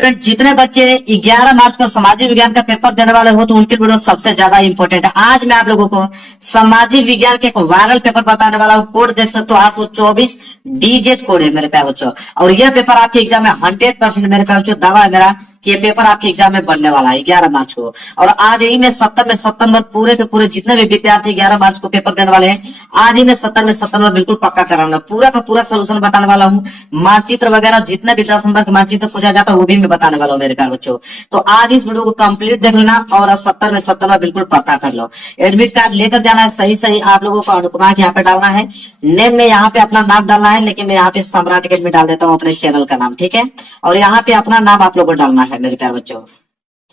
जितने बच्चे 11 मार्च को सामाजिक विज्ञान का पेपर देने वाले हो तो उनके वीडियो सबसे ज्यादा इंपॉर्टेंट है। आज मैं आप लोगों को सामाजिक विज्ञान के वायरल पेपर बताने वाला हूँ। कोड देख सकते हो 824 डीजेट कोड है मेरे प्यारे बच्चों, और यह पेपर आपके एग्जाम में 100% मेरे प्यारे बच्चों दावा है मेरा कि ये पेपर आपके एग्जाम में बनने वाला है 11 मार्च को। और आज ही में 70 नंबर पूरे के पूरे जितने भी विद्यार्थी 11 मार्च को पेपर देने वाले हैं, आज ही में 70 नंबर बिल्कुल पक्का कराऊंगा। पूरा का पूरा सोल्यूशन बताने वाला हूँ। मानचित्र वगैरह जितने भी 10 नंबर का मानचित्र पूछा जाता है वो भी मैं बताने वाला हूँ मेरे प्यारे बच्चों। तो आज इस वीडियो को कंप्लीट देख लेना और 70 में बिल्कुल पक्का कर लो। एडमिट कार्ड लेकर जाना है, सही सही आप लोगों को अनुक्रमांक यहाँ पे डालना है। नेम में यहाँ पे अपना नाम डालना है, लेकिन मैं यहाँ पे सम्राट अकेडमी डाल देता हूँ अपने चैनल का नाम, ठीक है। और यहाँ पे अपना नाम आप लोगों को डालना है मेरे प्यारे बच्चों,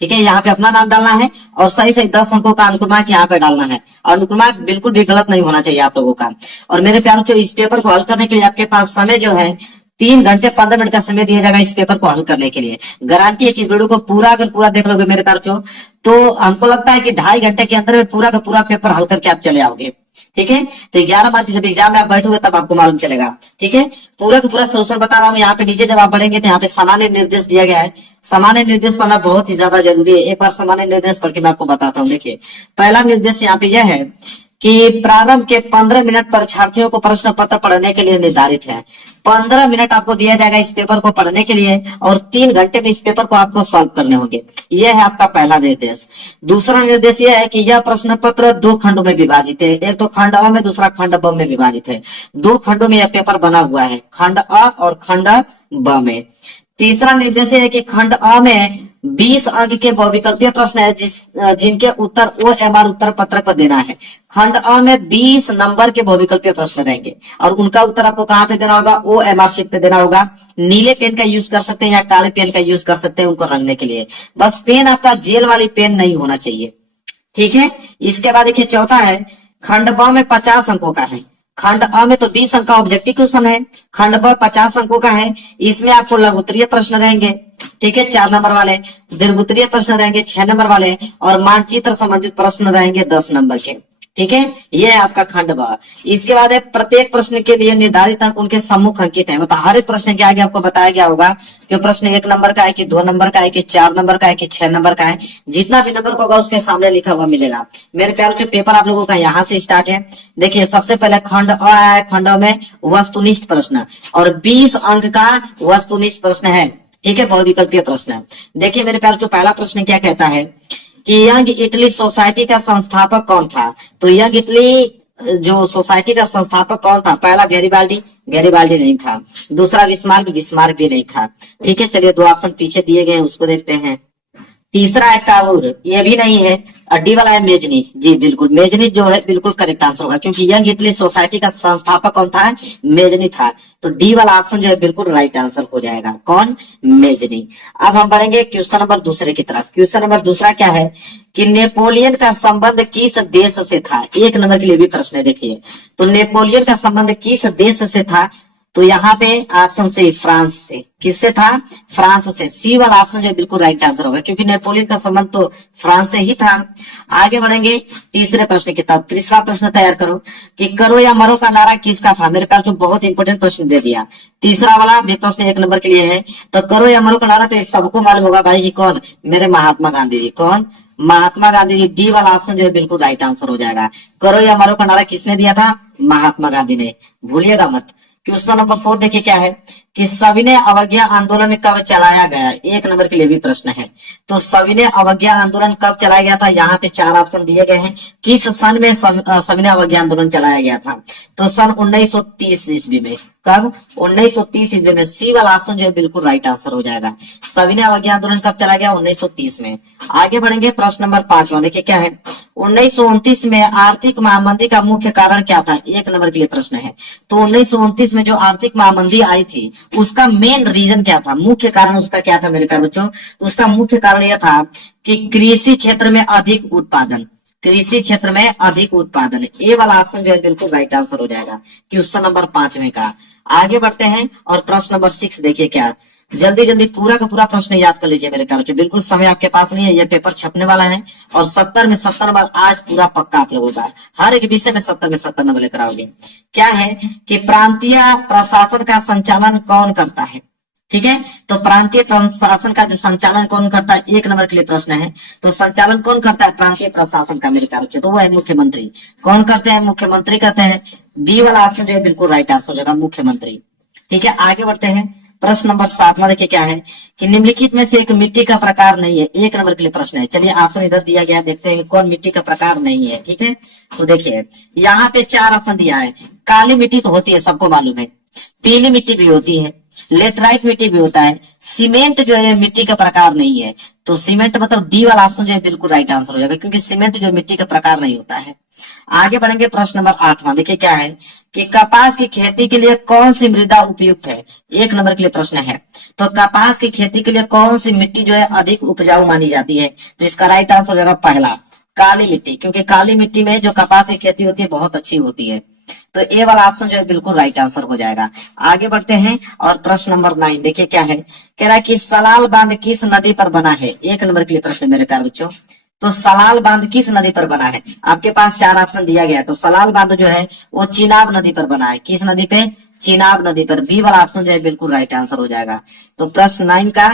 ठीक है। यहाँ पे अपना नाम डालना है और सही सही 10 अंकों का अनुक्रमांक यहाँ पे डालना है। और अनुक्रमांक बिल्कुल भी गलत नहीं होना चाहिए आप लोगों का। और मेरे प्यारे बच्चों, इस पेपर को हल करने के लिए आपके पास समय जो है 3 घंटे 15 मिनट का समय दिया जाएगा इस पेपर को हल करने के लिए। गारंटी है कि इस वीडियो को पूरा अगर पूरा देख लोगे मेरे प्यारे बच्चों, तो हमको लगता है कि 2.5 घंटे के अंदर में पूरा का पूरा पेपर हल करके आप चले आओगे, ठीक है। तो 11 मार्च जब एग्जाम में आप बैठोगे तब आपको मालूम चलेगा, ठीक है। पूरा का पूरा सोल्यूशन बता रहा हूँ। यहाँ पे नीचे जब आप बढ़ेंगे तो यहाँ पे सामान्य निर्देश दिया गया है। सामान्य निर्देश पढ़ना बहुत ही ज्यादा जरूरी है। एक बार सामान्य निर्देश पढ़ के मैं आपको बताता हूँ। देखिए, पहला निर्देश यहाँ पे यह है कि प्रारंभ के 15 मिनट परीक्षार्थियों को प्रश्न पत्र पढ़ने के लिए निर्धारित है। 15 मिनट आपको दिया जाएगा इस पेपर को पढ़ने के लिए और 3 घंटे में इस पेपर को आपको सॉल्व करने होंगे। यह है आपका पहला निर्देश। दूसरा निर्देश यह है कि यह प्रश्न पत्र 2 खंडों में विभाजित है। एक तो खंड अ में, दूसरा खंड ब में विभाजित है। 2 खंडों में यह पेपर बना हुआ है, खंड अ और खंड ब में। तीसरा निर्देश है कि खंड अ में 20 अंक के बहुविकल्पीय प्रश्न है जिनके उत्तर OMR उत्तर पत्रक पर देना है। खंड अ में 20 नंबर के बहुविकल्पीय प्रश्न रहेंगे और उनका उत्तर आपको कहाँ पे देना होगा? OMR शीट पे देना होगा। नीले पेन का यूज कर सकते हैं या काले पेन का यूज कर सकते हैं उनको रंगने के लिए। बस पेन आपका जेल वाली पेन नहीं होना चाहिए, ठीक है। इसके बाद देखिए चौथा है, खंड ब में 50 अंकों का है। खंड अ में तो 20 अंक का ऑब्जेक्टिव क्वेश्चन है, खंड ब 50 अंकों का है। इसमें आपको लघु उत्तरीय प्रश्न रहेंगे, ठीक है, 4 नंबर वाले। दीर्घ उत्तरीय प्रश्न रहेंगे 6 नंबर वाले और मानचित्र संबंधित प्रश्न रहेंगे 10 नंबर के, ठीक है। यह है आपका खंड ब। इसके बाद है प्रत्येक प्रश्न के लिए निर्धारित अंक उनके सम्मुख अंकित है। मतलब हर एक प्रश्न के आगे आपको बताया गया होगा कि प्रश्न 1 नंबर का है कि 2 नंबर का है कि 4 नंबर का है कि 6 नंबर का है। जितना भी नंबर का होगा उसके सामने लिखा हुआ मिलेगा। मेरे प्यारे जो पेपर आप लोगों का यहाँ से स्टार्ट है। देखिए, सबसे पहले खंड अ है। खंड अ में वस्तुनिष्ठ प्रश्न और 20 अंक का वस्तुनिष्ठ प्रश्न है, ठीक है, बहुविकल्पीय प्रश्न। देखिए मेरे प्यारे जो पहला प्रश्न क्या कहता है कि यंग इटली सोसाइटी का संस्थापक कौन था? तो यंग इटली जो सोसाइटी का संस्थापक कौन था? पहला गैरीबाल्डी, गैरीबाल्डी नहीं था। दूसरा विस्मार्क, विस्मार्क भी नहीं था, ठीक है। चलिए 2 ऑप्शन पीछे दिए गए हैं उसको देखते हैं। तीसरा है कावूर, ये भी नहीं है। डी वाला है मेजनी, जी बिल्कुल मेजनी जो है बिल्कुल करेक्ट आंसर होगा, क्योंकि यंग इटली सोसाइटी का संस्थापक कौन था? मेजनी था। तो डी वाला ऑप्शन जो है बिल्कुल राइट आंसर हो जाएगा। कौन? मेजनी। अब हम बढ़ेंगे क्वेश्चन नंबर दूसरे की तरफ। क्वेश्चन नंबर दूसरा क्या है कि नेपोलियन का संबंध किस देश से था? 1 नंबर के लिए भी प्रश्न है। देखिए, तो नेपोलियन का संबंध किस देश से था? तो यहाँ पे ऑप्शन से फ्रांस से। किससे था? फ्रांस से। सी वाला ऑप्शन जो है बिल्कुल राइट आंसर होगा, क्योंकि नेपोलियन का संबंध तो फ्रांस से ही था। आगे बढ़ेंगे तीसरे प्रश्न की तरफ। तीसरा प्रश्न तैयार करो कि करो या मरो का नारा किसका था? मेरे पास जो बहुत इंपॉर्टेंट प्रश्न दे दिया। तीसरा वाला भी प्रश्न 1 नंबर के लिए है। तो करो या मरो का नारा तो सबको मालूम होगा भाई कि कौन? मेरे महात्मा गांधी जी। कौन? महात्मा गांधी जी। डी वाला ऑप्शन जो है बिल्कुल राइट आंसर हो जाएगा। करो या मरो का नारा किसने दिया था? महात्मा गांधी ने, भूलिएगा मत। क्वेश्चन नंबर 4 देखिए क्या है कि सविनय अवज्ञा आंदोलन कब चलाया गया? 1 नंबर के लिए भी प्रश्न है। तो सविनय अवज्ञा आंदोलन कब चलाया गया था? यहाँ पे 4 ऑप्शन दिए गए हैं। किस सन में सविनय अवज्ञा आंदोलन चलाया गया था? तो सन 1930 ईस्वी में। कब? 1930 ईस्वी में। सी वाला ऑप्शन जो है बिल्कुल राइट आंसर हो जाएगा। सविनय अवज्ञा आंदोलन कब चला गया? 1930 में। आगे बढ़ेंगे प्रश्न नंबर 5। देखिए क्या है, 1929 में आर्थिक महामंदी का मुख्य कारण क्या था? 1 नंबर के लिए प्रश्न है। तो 1929 में जो आर्थिक महामंदी आई थी उसका मेन रीजन क्या था? मुख्य कारण उसका क्या था मेरे प्यारे बच्चों? तो उसका मुख्य कारण यह था कि कृषि क्षेत्र में अधिक उत्पादन। कृषि क्षेत्र में अधिक उत्पादन। ए वाला ऑप्शन जो है बिल्कुल राइट आंसर हो जाएगा क्वेश्चन नंबर 5 में का। आगे बढ़ते हैं और प्रश्न नंबर 6 देखिए क्या। जल्दी जल्दी पूरा का पूरा प्रश्न याद कर लीजिए मेरे प्यारे। बिल्कुल समय आपके पास नहीं है, ये पेपर छपने वाला है और 70 में 70 नंबर आज पूरा पक्का आप लोगों का। हर एक विषय में 70 में 70 नंबर लेकर आओगे। क्या है कि प्रांतीय प्रशासन का संचालन कौन करता है? ठीक है। तो प्रांतीय प्रशासन का जो संचालन कौन करता है, एक नंबर के लिए प्रश्न है। तो संचालन कौन करता है प्रांतीय प्रशासन का मेरे प्यारे बच्चों, तो वो है मुख्यमंत्री। कौन करते हैं, मुख्यमंत्री करते हैं। बी वाला ऑप्शन जो है बिल्कुल राइट आंसर हो जाएगा, मुख्यमंत्री। ठीक है, आगे बढ़ते हैं। प्रश्न नंबर 7 में देखिए क्या है कि निम्नलिखित में से एक मिट्टी का प्रकार नहीं है, एक नंबर के लिए प्रश्न है। चलिए ऑप्शन इधर दिया गया है, देखते हैं कौन मिट्टी का प्रकार नहीं है। ठीक है, तो देखिए यहाँ पे 4 ऑप्शन दिया है। काली मिट्टी तो होती है, सबको मालूम है। पीली मिट्टी भी होती है, लेटराइट मिट्टी भी होता है। सीमेंट जो है मिट्टी का प्रकार नहीं है, तो सीमेंट मतलब डी वाला ऑप्शन जो है बिल्कुल राइट आंसर हो जाएगा, क्योंकि सीमेंट जो मिट्टी का प्रकार नहीं होता है। आगे बढ़ेंगे, प्रश्न नंबर 8वां देखिए क्या है कि कपास की खेती के लिए कौन सी मृदा उपयुक्त है, एक नंबर के लिए प्रश्न है। तो कपास की खेती के लिए कौन सी मिट्टी जो है अधिक उपजाऊ मानी जाती है, तो इसका राइट आंसर हो जाएगा पहला, काली मिट्टी, क्योंकि काली मिट्टी में जो कपास की खेती होती है बहुत अच्छी होती है। तो ए वाला ऑप्शन जो है बिल्कुल राइट आंसर हो जाएगा। आगे बढ़ते हैं और प्रश्न नंबर 9 देखिए क्या है, कह रहा है कि सलाल बांध किस नदी पर बना है, एक नंबर के लिए प्रश्न मेरे प्यारे बच्चों। तो सलाल बांध किस नदी पर बना है, आपके पास 4 ऑप्शन दिया गया है। तो सलाल बांध जो है वो चिनाब नदी पर बना है, किस नदी पे, चिनाब नदी पर। बी वाला ऑप्शन जो है बिल्कुल राइट आंसर हो जाएगा। तो प्रश्न 9 का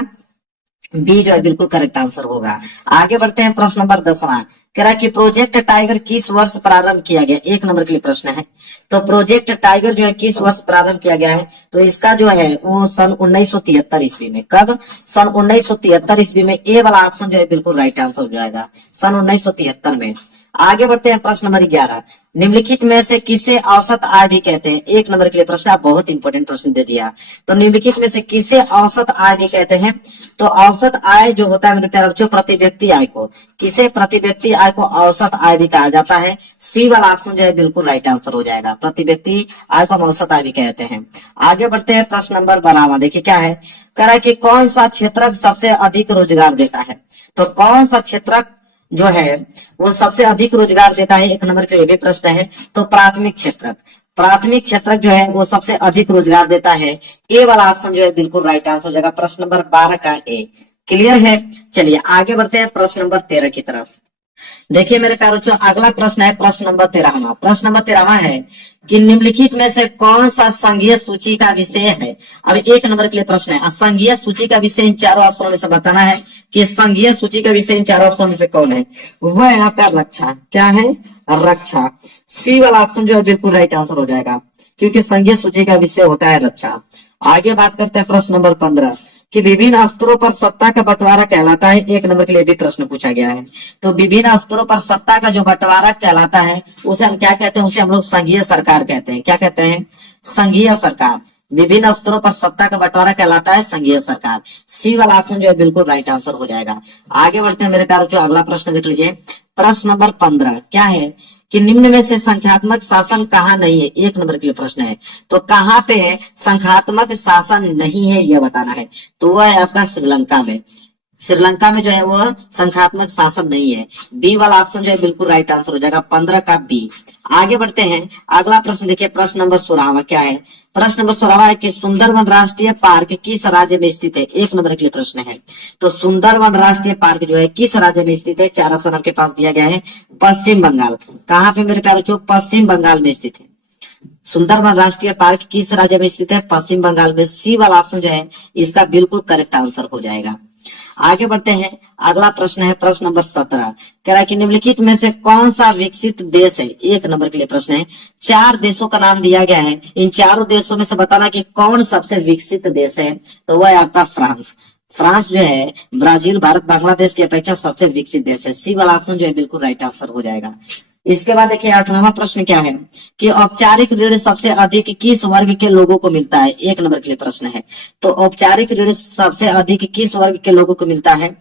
बी जो है बिल्कुल करेक्ट आंसर होगा। आगे बढ़ते हैं, प्रश्न नंबर 10वां कह रहा है कि प्रोजेक्ट टाइगर किस वर्ष प्रारंभ किया गया, एक नंबर के लिए प्रश्न है। तो प्रोजेक्ट टाइगर जो है किस वर्ष प्रारंभ किया गया है, तो इसका जो है वो सन 1973 ईस्वी में। कब, सन 1973 ईस्वी में। ए वाला ऑप्शन जो है बिल्कुल राइट आंसर हो जाएगा, सन 1973 में। आगे बढ़ते हैं, प्रश्न नंबर 11 निम्नलिखित में से किसे औसत आय भी कहते हैं, एक नंबर के लिए प्रश्न, आप बहुत इंपॉर्टेंट प्रश्न दे दिया। तो निम्नलिखित में से किसे औसत आय भी कहते हैं, तो औसत आय जो होता है मेरे प्यारे बच्चों, प्रति व्यक्ति आय को, किसे प्रति व्यक्ति आय को औसत आय भी कहा जाता है। सी वाला ऑप्शन जो है बिल्कुल राइट आंसर हो जाएगा, प्रति व्यक्ति आय को हम औसत आय भी कहते हैं। आगे बढ़ते हैं, प्रश्न नंबर 12वां देखिए क्या है, कह रहा है कि कौन सा क्षेत्र सबसे अधिक रोजगार देता है। तो कौन सा क्षेत्र जो है वो सबसे अधिक रोजगार देता है, एक नंबर के लिए भी प्रश्न है। तो प्राथमिक क्षेत्र, प्राथमिक क्षेत्र जो है वो सबसे अधिक रोजगार देता है। ए वाला ऑप्शन जो है बिल्कुल राइट आंसर हो जाएगा, प्रश्न नंबर 12 का ए। क्लियर है, चलिए आगे बढ़ते हैं प्रश्न नंबर 13 की तरफ। देखिए मेरे प्यारे बच्चों, अगला प्रश्न है प्रश्न नंबर 13वां। प्रश्न नंबर 13वां है कि निम्नलिखित में से कौन सा संघीय सूची का विषय है। अब एक नंबर के लिए प्रश्न है, संघीय सूची का विषय इन 4 ऑप्शनों में से बताना है कि संघीय सूची का विषय इन 4 ऑप्शनों में से कौन है। वह है आपका रक्षा, क्या है, रक्षा। सी वाला ऑप्शन जो है बिल्कुल राइट आंसर हो जाएगा, क्योंकि संघीय सूची का विषय होता है रक्षा। आगे बात करते हैं प्रश्न नंबर 15 कि विभिन्न स्तरों पर सत्ता का बंटवारा कहलाता है, एक नंबर के लिए भी प्रश्न पूछा गया है। तो विभिन्न स्तरों पर सत्ता का जो बंटवारा कहलाता है उसे हम क्या कहते हैं, उसे हम लोग संघीय सरकार कहते हैं। क्या कहते हैं, संघीय सरकार। विभिन्न स्तरों पर सत्ता का बंटवारा कहलाता है संघीय सरकार। सी वाला ऑप्शन जो है बिल्कुल राइट आंसर हो जाएगा। आगे बढ़ते हैं मेरे प्यारे बच्चों, अगला प्रश्न देख लीजिए। प्रश्न नंबर 15 क्या है कि निम्न में से संख्यात्मक शासन कहाँ नहीं है, एक नंबर के लिए प्रश्न है। तो कहाँ पे संख्यात्मक शासन नहीं है यह बताना है। तो वह है आपका श्रीलंका में। श्रीलंका में जो है वो संख्यात्मक शासन नहीं है। बी वाला ऑप्शन जो है बिल्कुल राइट आंसर हो जाएगा, 15 का बी। आगे बढ़ते हैं, अगला प्रश्न देखिए, प्रश्न नंबर 16 क्या है। प्रश्न नंबर 16 है कि सुंदरवन राष्ट्रीय पार्क किस राज्य में स्थित है, एक नंबर के लिए प्रश्न है। तो सुंदरवन राष्ट्रीय पार्क जो है किस राज्य में स्थित है, 4 ऑप्शन आपके पास दिया गया है। पश्चिम बंगाल। कहाँ पे मेरे प्यारे बच्चों, पश्चिम बंगाल में स्थित है। सुंदरवन राष्ट्रीय पार्क किस राज्य में स्थित है, पश्चिम बंगाल में। सी वाला ऑप्शन जो है इसका बिल्कुल करेक्ट आंसर हो जाएगा। आगे बढ़ते हैं, अगला प्रश्न है प्रश्न नंबर 17 कह रहा है कि निम्नलिखित में से कौन सा विकसित देश है, एक नंबर के लिए प्रश्न है। 4 देशों का नाम दिया गया है, इन 4 देशों में से बताना कि कौन सबसे विकसित देश है। तो वह है आपका फ्रांस। फ्रांस जो है ब्राजील, भारत, बांग्लादेश की अपेक्षा सबसे विकसित देश है। सी वाला ऑप्शन जो है बिल्कुल राइट आंसर हो जाएगा। इसके बाद देखिए 18वां प्रश्न क्या है कि औपचारिक ऋण सबसे अधिक किस वर्ग के लोगों को मिलता है, एक नंबर के लिए प्रश्न है। तो औपचारिक ऋण सबसे अधिक किस वर्ग के लोगों को मिलता है,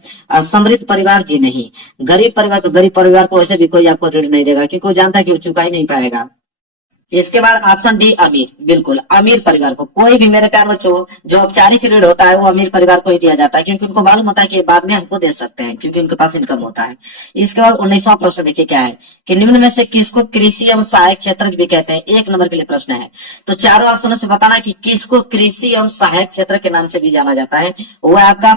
समृद्ध परिवार जी नहीं, गरीब परिवार। तो गरीब परिवार को वैसे भी कोई आपको ऋण नहीं देगा, क्योंकि वो जानता है कि वो चुका ही नहीं पाएगा। इसके बाद ऑप्शन डी अमीर, बिल्कुल अमीर परिवार को। कोई भी मेरे प्यार बच्चों जो औपचारिक ऋण होता है वो अमीर परिवार को ही दिया जाता है, क्योंकि उनको मालूम होता है कि बाद में हमको दे सकते हैं, क्योंकि उनके पास इनकम होता है। इसके बाद 19वां प्रश्न देखिए क्या है कि निम्न में से किसको कृषि एवं सहायक क्षेत्र भी कहते हैं, एक नंबर के लिए प्रश्न है। तो 4 ऑप्शनों से बताना कि किसको कृषि एवं सहायक क्षेत्र के नाम से भी जाना जाता है। वो है आपका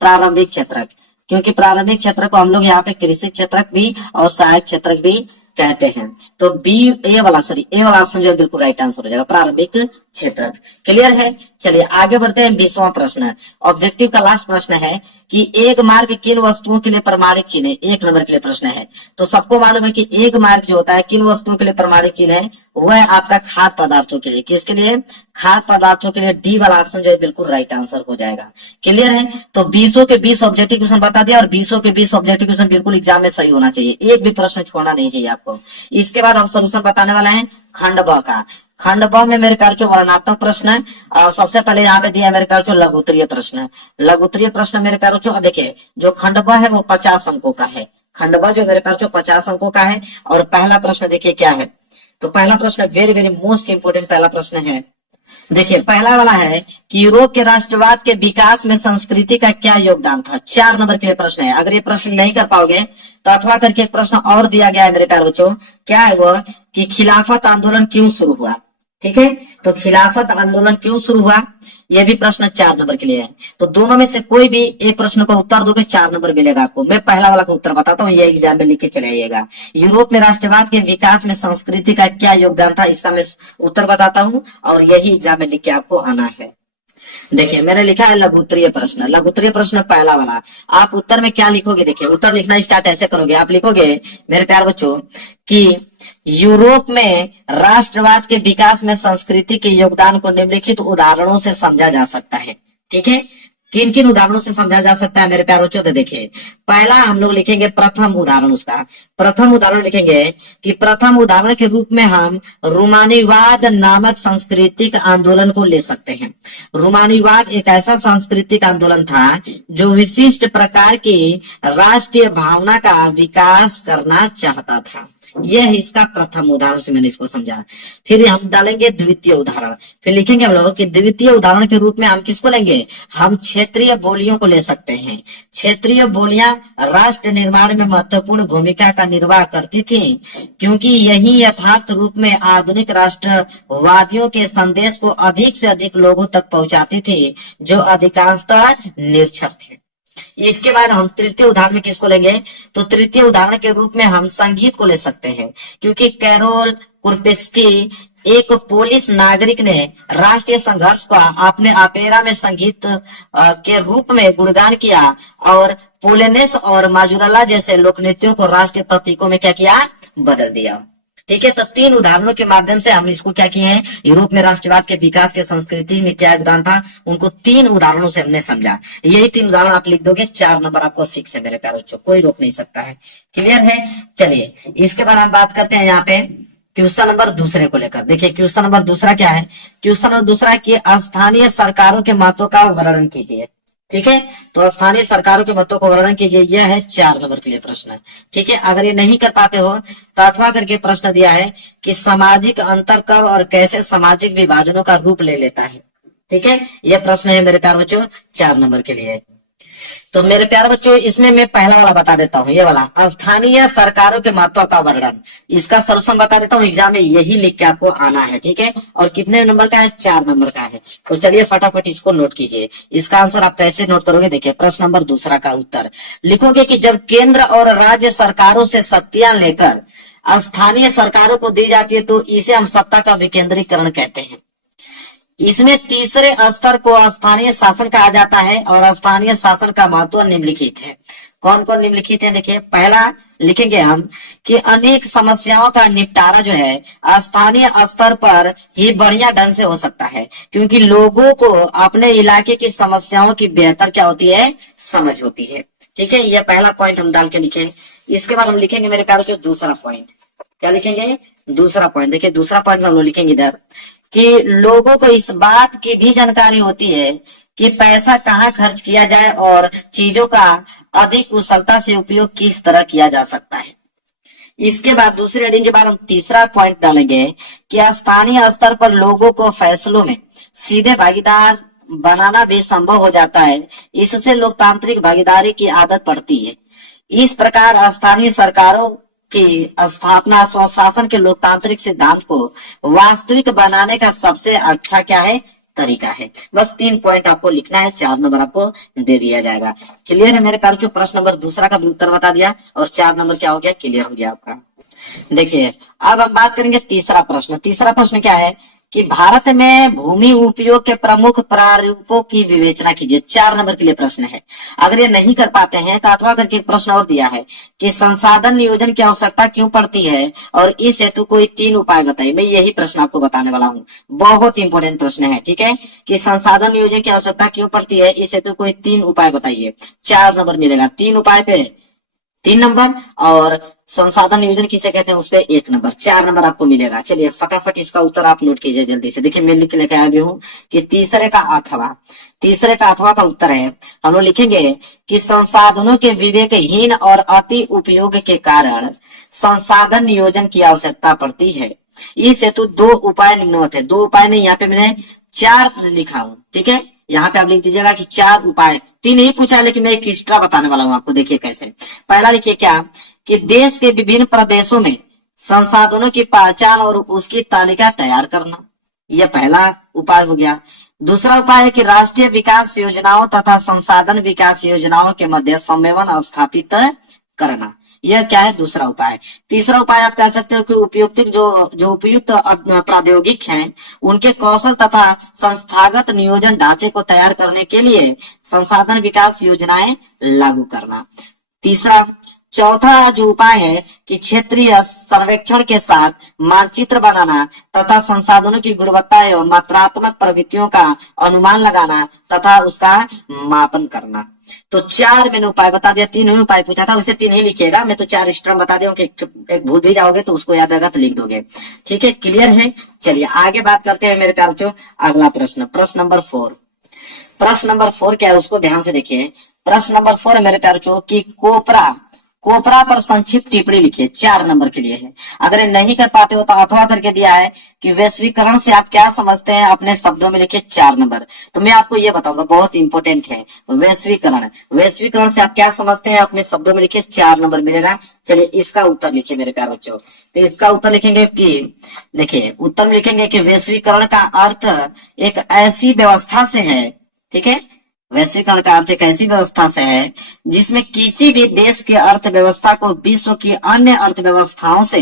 प्रारंभिक क्षेत्र, क्योंकि प्रारंभिक क्षेत्र को हम लोग यहाँ पे कृषि क्षेत्र भी और सहायक क्षेत्र भी कहते हैं। तो ए वाला ऑप्शन जो है बिल्कुल राइट आंसर हो जाएगा, प्रारंभिक क्षेत्रक। क्लियर है। चलिए आगे बढ़ते हैं। 20वां प्रश्न ऑब्जेक्टिव का लास्ट प्रश्न है कि एक मार्क किन वस्तुओं के लिए प्रमाणिक चिन्ह है। 1 नंबर के लिए प्रश्न है। तो सबको मालूम है कि एक मार्क जो होता है किन वस्तुओं के लिए प्रमाणिक चिन्ह है, वह है आपका खाद्य पदार्थों के लिए। किसके लिए? खाद्य पदार्थों के लिए। डी वाला ऑप्शन जो है बिल्कुल राइट आंसर हो जाएगा। क्लियर है। तो 20 के 20 ऑब्जेक्टिव क्वेश्चन बता दिया और 20 के 20 ऑब्जेक्टिव क्वेश्चन बिल्कुल एग्जाम में सही होना चाहिए, एक भी प्रश्न छोड़ना नहीं चाहिए आपको। इसके बाद हम सोल्यूशन बताने वाला है खंड ब का। खंड ब में मेरे प्यार वर्णनात्मक प्रश्न है और सबसे पहले यहाँ पे दिया है मेरे प्यार लघुत्तरीय प्रश्न। लघुत्तरीय प्रश्न मेरे प्यार देखिए जो खंड ब है वो 50 अंकों का है। खंड ब जो मेरे प्यार 50 अंकों का है। और पहला प्रश्न देखिए क्या है। तो पहला प्रश्न वेरी वेरी मोस्ट इंपोर्टेंट पहला प्रश्न है। देखिए पहला वाला है कि यूरोप के राष्ट्रवाद के विकास में संस्कृति का क्या योगदान था। 4 नंबर के लिए प्रश्न है। अगर ये प्रश्न नहीं कर पाओगे तो अथवा करके एक प्रश्न और दिया गया है मेरे प्यारे बच्चों। क्या है वो कि खिलाफत आंदोलन क्यों शुरू हुआ। ठीक है। तो खिलाफत आंदोलन क्यों शुरू हुआ, यह भी प्रश्न 4 नंबर के लिए है। तो दोनों में से कोई भी एक प्रश्न का उत्तर दोगे 4 नंबर मिलेगा आपको। मैं पहला वाला का उत्तर बताता हूँ, ये एग्जाम में लिख के चले आइएगा। यूरोप में राष्ट्रवाद के विकास में संस्कृति का क्या योगदान था, इसका मैं उत्तर बताता हूँ और यही एग्जाम में लिख के आपको आना है। देखिए मैंने लिखा है लघुत्तरीय प्रश्न। लघुत्तरीय प्रश्न पहला वाला। आप उत्तर में क्या लिखोगे, देखिए उत्तर लिखना स्टार्ट ऐसे करोगे। आप लिखोगे मेरे प्यारे बच्चों कि यूरोप में राष्ट्रवाद के विकास में संस्कृति के योगदान को निम्नलिखित उदाहरणों से समझा जा सकता है। ठीक है। किन किन उदाहरणों से समझा जा सकता है मेरे प्यारे बच्चों, तो देखिए पहला हम लोग लिखेंगे प्रथम उदाहरण। उसका प्रथम उदाहरण लिखेंगे कि प्रथम उदाहरण के रूप में हम रूमानीवाद नामक सांस्कृतिक आंदोलन को ले सकते हैं। रूमानीवाद एक ऐसा सांस्कृतिक आंदोलन था जो विशिष्ट प्रकार की राष्ट्रीय भावना का विकास करना चाहता था। यह इसका प्रथम उदाहरण से मैंने इसको समझा। फिर हम डालेंगे द्वितीय उदाहरण। फिर लिखेंगे हम लोग कि द्वितीय उदाहरण के रूप में हम किसको लेंगे, हम क्षेत्रीय बोलियों को ले सकते हैं। क्षेत्रीय बोलियां राष्ट्र निर्माण में महत्वपूर्ण भूमिका का निर्वाह करती थी क्योंकि यही यथार्थ रूप में आधुनिक राष्ट्रवादियों के संदेश को अधिक से अधिक लोगों तक पहुंचाती थी जो अधिकांशतः निरक्षर थे। इसके बाद हम तृतीय उदाहरण में किसको लेंगे, तो तृतीय उदाहरण के रूप में हम संगीत को ले सकते हैं क्योंकि कैरोल कुर्पेस्की एक पोलिश नागरिक ने राष्ट्रीय संघर्ष का अपने ऑपेरा में संगीत के रूप में गुणगान किया और पोलेनेस और माजुराला जैसे लोक नृत्यों को राष्ट्रीय प्रतीकों में क्या किया, बदल दिया। ठीक है। तो 3 उदाहरणों के माध्यम से हम इसको क्या किए हैं, यूरोप में राष्ट्रवाद के विकास के संस्कृति में क्या योगदान था, उनको 3 उदाहरणों से हमने समझा। यही 3 उदाहरण आप लिख दोगे, 4 नंबर आपको फिक्स है मेरे प्यारे बच्चों, कोई रोक नहीं सकता है। क्लियर है। चलिए इसके बाद हम बात करते हैं यहाँ पे क्वेश्चन नंबर दूसरे को लेकर। देखिए क्वेश्चन नंबर दूसरा क्या है। क्वेश्चन नंबर दूसरा की स्थानीय सरकारों के महत्व का वर्णन कीजिए। ठीक है। तो स्थानीय सरकारों के महत्व को वर्णन कीजिए, यह है 4 नंबर के लिए प्रश्न। ठीक है। अगर ये नहीं कर पाते हो तो अथवा करके प्रश्न दिया है कि सामाजिक अंतर कब और कैसे सामाजिक विभाजनों का रूप ले लेता है। ठीक है। यह प्रश्न है मेरे प्यारे बच्चों 4 नंबर के लिए। तो मेरे प्यारे बच्चों इसमें मैं पहला वाला बता देता हूँ, ये वाला स्थानीय सरकारों के महत्व का वर्णन। इसका सॉल्यूशन बता देता हूँ, एग्जाम में यही लिख के आपको आना है। ठीक है। और कितने नंबर का है, 4 नंबर का है। तो चलिए फटाफट इसको नोट कीजिए। इसका आंसर आप कैसे नोट करोगे, देखिए प्रश्न नंबर दूसरा का उत्तर लिखोगे कि जब केंद्र और राज्य सरकारों से शक्तियां लेकर स्थानीय सरकारों को दी जाती है तो इसे हम सत्ता का विकेंद्रीकरण कहते हैं। इसमें तीसरे स्तर को स्थानीय शासन कहा जाता है और स्थानीय शासन का महत्व निम्नलिखित है। कौन कौन निम्नलिखित है, देखिए पहला लिखेंगे हम कि अनेक समस्याओं का निपटारा जो है स्थानीय स्तर पर ही बढ़िया ढंग से हो सकता है क्योंकि लोगों को अपने इलाके की समस्याओं की बेहतर क्या होती है, समझ होती है। ठीक है। यह पहला पॉइंट हम डाल के लिखे। इसके बाद हम लिखेंगे मेरे प्यारे दूसरा पॉइंट। क्या लिखेंगे, दूसरा पॉइंट। देखिए दूसरा पॉइंट में हम लोग लिखेंगे इधर कि लोगों को इस बात की भी जानकारी होती है कि पैसा कहाँ खर्च किया जाए और चीजों का अधिक कुशलता से उपयोग किस तरह किया जा सकता है। इसके बाद दूसरी हेडिंग के बाद हम तीसरा पॉइंट डालेंगे कि स्थानीय स्तर पर लोगों को फैसलों में सीधे भागीदार बनाना भी संभव हो जाता है। इससे लोकतांत्रिक भागीदारी की आदत पड़ती है। इस प्रकार स्थानीय सरकारों की स्थापना स्वशासन के लोकतांत्रिक सिद्धांत को वास्तविक बनाने का सबसे अच्छा क्या है, तरीका है। बस 3 पॉइंट आपको लिखना है, 4 नंबर आपको दे दिया जाएगा। क्लियर है मेरे प्यारे, प्रश्न नंबर दूसरा का भी उत्तर बता दिया और 4 नंबर क्या हो गया, क्लियर हो गया आपका। देखिए अब हम बात करेंगे तीसरा प्रश्न। तीसरा प्रश्न क्या है कि भारत में भूमि उपयोग के प्रमुख प्रारूपों की विवेचना कीजिए। 4 नंबर के लिए प्रश्न है। अगर ये नहीं कर पाते हैं तो अथवा करके एक प्रश्न और दिया है कि संसाधन नियोजन की आवश्यकता क्यों पड़ती है और इस हेतु कोई 3 उपाय बताइए। मैं यही प्रश्न आपको बताने वाला हूँ, बहुत इंपॉर्टेंट प्रश्न है, ठीक है, कि संसाधन नियोजन की आवश्यकता क्यों पड़ती है, इस हेतु कोई 3 उपाय बताइए। 4 नंबर मिलेगा। 3 उपाय पे 3 नंबर और संसाधन नियोजन किसे कहते हैं उस पे 1 नंबर, 4 नंबर आपको मिलेगा। चलिए फटाफट इसका उत्तर आप नोट कीजिए जल्दी से। देखिए मैं लिख लेके आया भी हूँ कि तीसरे का अथवा का उत्तर है, हम लोग लिखेंगे कि संसाधनों के विवेकहीन और अति उपयोग के कारण संसाधन नियोजन की आवश्यकता पड़ती है। इस हेतु 2 उपाय निम्नवत है। 2 उपाय नहीं, यहाँ पे मैंने 4 लिखा हूं, ठीक है। यहाँ पे आप लिख दीजिएगा कि 4 उपाय, 3 ही पूछा लेकिन मैं एक एक्स्ट्रा बताने वाला हूँ आपको। देखिए कैसे। पहला लिखिए क्या कि देश के विभिन्न प्रदेशों में संसाधनों की पहचान और उसकी तालिका तैयार करना, यह पहला उपाय हो गया। दूसरा उपाय है कि राष्ट्रीय विकास योजनाओं तथा संसाधन विकास योजनाओं के मध्य समन्वय स्थापित करना, यह क्या है, दूसरा उपाय। तीसरा उपाय आप कह सकते हो कि उपयुक्त जो उपयुक्त प्राद्योगिक हैं उनके कौशल तथा संस्थागत नियोजन ढांचे को तैयार करने के लिए संसाधन विकास योजनाएं लागू करना। चौथा जो उपाय है कि क्षेत्रीय सर्वेक्षण के साथ मानचित्र बनाना तथा संसाधनों की गुणवत्ता एवं मात्रात्मक प्रवृत्तियों का अनुमान लगाना तथा उसका मापन करना। तो 4 मैंने उपाय बता दिया, 3 ही उपाय पूछा था, उसे 3 ही लिखिएगा। मैं तो 4 एक्स्ट्रा बता दिया कि एक भूल भी जाओगे तो उसको याद रहेगा तो लिख दोगे, ठीक है, क्लियर है। चलिए आगे बात करते हैं मेरे प्यारे बच्चों। अगला प्रश्न, प्रश्न नंबर 4। प्रश्न नंबर 4 क्या है उसको ध्यान से देखिए। प्रश्न नंबर 4 है मेरे प्यारे बच्चों कि कोपरा पर संक्षिप्त टिप्पणी लिखिए। 4 नंबर के लिए है। अगर ये नहीं कर पाते हो तो अथवा करके दिया है कि वैश्वीकरण से आप क्या समझते हैं, अपने शब्दों में लिखिए 4 नंबर। तो मैं आपको ये बताऊंगा, बहुत इंपॉर्टेंट है। वैश्वीकरण से आप क्या समझते हैं, अपने शब्दों में लिखिए, 4 नंबर मिलेगा। चलिए इसका उत्तर लिखिए मेरे प्यारे बच्चों। तो इसका उत्तर लिखेंगे कि देखिए उत्तर में लिखेंगे कि वैश्वीकरण का अर्थ एक ऐसी व्यवस्था से है, ठीक है, वैश्वीकरण का अर्थ एक ऐसी व्यवस्था से है जिसमें किसी भी देश की अर्थव्यवस्था को विश्व की अन्य अर्थव्यवस्थाओं से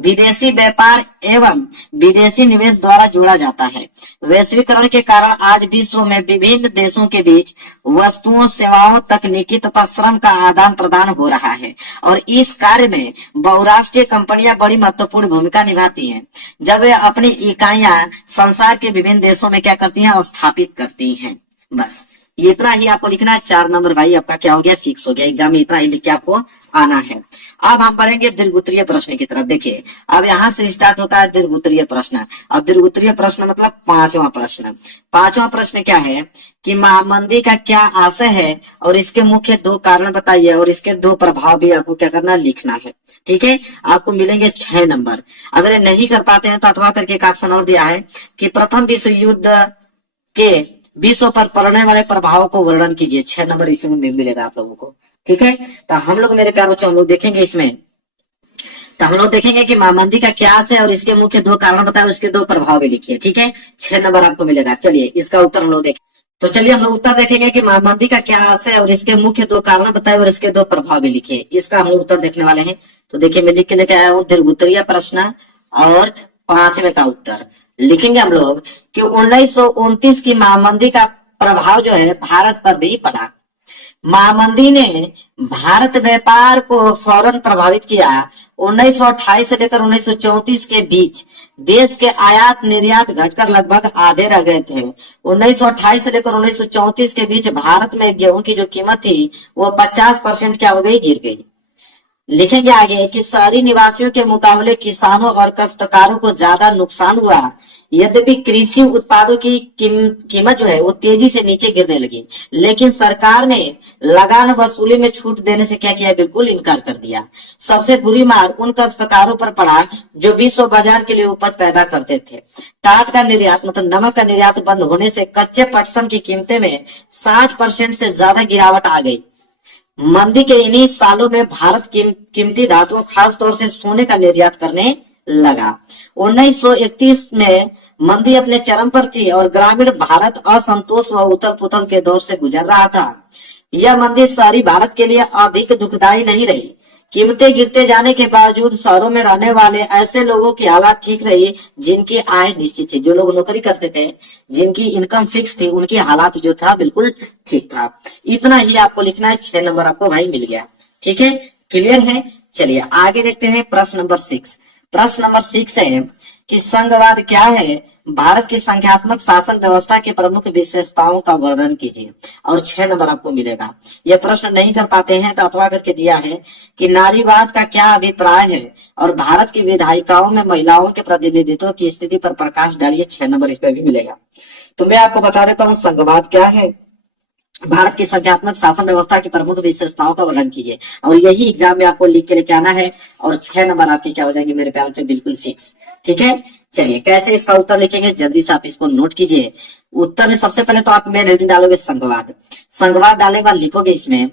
विदेशी व्यापार एवं विदेशी निवेश द्वारा जोड़ा जाता है। वैश्वीकरण के कारण आज विश्व में विभिन्न देशों के बीच वस्तुओं, सेवाओं, तकनीकी तथा श्रम का आदान प्रदान हो रहा है और इस कार्य में बहुराष्ट्रीय कंपनियां बड़ी महत्वपूर्ण भूमिका निभाती हैं जब वे अपनी इकाइयां संसार के विभिन्न देशों में क्या करती हैं, स्थापित करती हैं। बस ये इतना ही आपको लिखना है। 4 नंबर भाई आपका क्या हो गया, फिक्स हो गया। एग्जाम में इतना ही लिख के आपको आना है। अब हम पढ़ेंगे दीर्घोत्तरीय प्रश्न की तरफ। देखिए अब यहाँ से स्टार्ट होता है दीर्घोत्तरीय प्रश्न। अब दीर्घोत्तरीय प्रश्न मतलब 5वां प्रश्न। 5वां प्रश्न क्या है कि महामंदी का क्या आशय है और इसके मुख्य 2 कारण बताइए और इसके 2 प्रभाव भी आपको क्या करना, लिखना है, ठीक है। आपको मिलेंगे 6 नंबर। अगर ये नहीं कर पाते हैं तो अथवा करके एक ऑप्शन और दिया है कि प्रथम विश्व युद्ध के विश्व पर पड़ने वाले प्रभाव को वर्णन कीजिए। 6 नंबर इसमें मिलेगा आप लोगों को, ठीक है। तो हम लोग मेरे प्यारे बच्चों हम लोग देखेंगे इसमें, तो हम लोग देखेंगे कि महामंदी का क्या है और इसके मुख्य 2 कारण बताए, उसके 2 प्रभाव भी लिखिए, ठीक है। 6 नंबर आपको मिलेगा। चलिए इसका उत्तर हम लोग देखें। तो चलिए हम लोग उत्तर देखेंगे कि महामंदी का क्या है और इसके मुख्य 2 कारण बताए और इसके 2 प्रभाव भी लिखिए। इसका हम लोग उत्तर देखने वाले हैं। तो देखिए मैं लिख के लेके आया हूँ दीर्घोत्तरीय प्रश्न और 5वें का उत्तर लिखेंगे हम लोग कि 1929 की महामंदी का प्रभाव जो है भारत पर भी पड़ा। महामंदी ने भारत व्यापार को फौरन प्रभावित किया। 1928 से लेकर 1934 के बीच देश के आयात निर्यात घटकर लगभग आधे रह गए थे। 1928 से लेकर 1934 के बीच भारत में गेहूं की जो कीमत थी वो 50% क्या हो गई, गिर गई। लिखेंगे आगे कि शहरी निवासियों के मुकाबले किसानों और काश्तकारों को ज्यादा नुकसान हुआ। यद्यपि कृषि उत्पादों की कीमत जो है वो तेजी से नीचे गिरने लगी, लेकिन सरकार ने लगान वसूली में छूट देने से क्या किया, बिल्कुल इनकार कर दिया। सबसे बुरी मार उन काश्तकारों पर पड़ा जो विश्व बाजार के लिए उपज पैदा करते थे। टाट का निर्यात मतलब नमक का निर्यात बंद होने से कच्चे पटसन की कीमतें में 60% से ज्यादा गिरावट आ गई। मंदी के इन्हीं सालों में भारत कीमती धातुओं खास तौर से सोने का निर्यात करने लगा। 1931 में मंदी अपने चरम पर थी और ग्रामीण भारत असंतोष व उथल पुथल के दौर से गुजर रहा था। यह मंदी शहरी भारत के लिए अधिक दुखदायी नहीं रही कीमतें गिरते जाने के बावजूद शहरों में रहने वाले ऐसे लोगों की हालात ठीक रही जिनकी आय निश्चित थी। जो लोग नौकरी करते थे, जिनकी इनकम फिक्स थी, उनकी हालात जो था बिल्कुल ठीक था। इतना ही आपको लिखना है। 6 नंबर आपको भाई मिल गया। ठीक है, क्लियर है। चलिए आगे देखते हैं प्रश्न नंबर 6। प्रश्न नंबर 6 है कि संघवाद क्या है? भारत की संख्यात्मक शासन व्यवस्था की प्रमुख विशेषताओं का वर्णन कीजिए। और 6 नंबर आपको मिलेगा। यह प्रश्न नहीं कर पाते हैं तो अथवा करके दिया है कि नारीवाद का क्या अभिप्राय है और भारत की विधायिकाओं में महिलाओं के प्रतिनिधित्व की स्थिति पर प्रकाश डालिए। 6 नंबर इस पर भी मिलेगा। तो मैं आपको बता देता हूँ संघवाद क्या है, भारत की संख्यात्मक शासन व्यवस्था की प्रमुख विशेषताओं का वर्णन कीजिए। और यही एग्जाम में आपको लिख के लेके आना है। और 6 नंबर आपके क्या हो जाएंगे मेरे प्यार बच्चों, बिल्कुल फिक्स। ठीक है, चलिए कैसे इसका उत्तर लिखेंगे जल्दी से आप इसको नोट कीजिए। उत्तर में सबसे पहले तो आप में रेडिंग डालोगे संघवाद। संघवाद डालने के बाद लिखोगे इसमें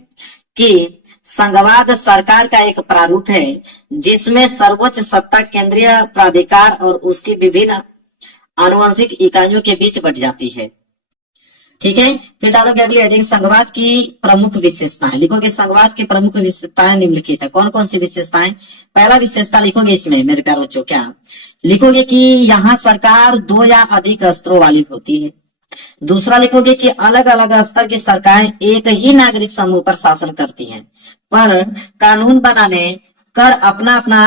कि संघवाद सरकार का एक प्रारूप है जिसमें सर्वोच्च सत्ता केंद्रीय प्राधिकार और उसकी विभिन्न आनुवंशिक इकाइयों के बीच बट जाती है। ठीक है, फिर डालोगे अगली हेडिंग संघवाद की प्रमुख विशेषताएं। लिखोगे संघवाद की प्रमुख विशेषताएं निम्नलिखित है। कौन कौन सी विशेषताएं? पहला विशेषता लिखोगे इसमें मेरे प्यारे बच्चों, क्या लिखोगे कि यहाँ सरकार 2 या अधिक स्तरों वाली होती है। दूसरा लिखोगे कि अलग अलग स्तर की सरकारें एक ही नागरिक समूह पर शासन करती हैं, पर कानून बनाने कर अपना अपना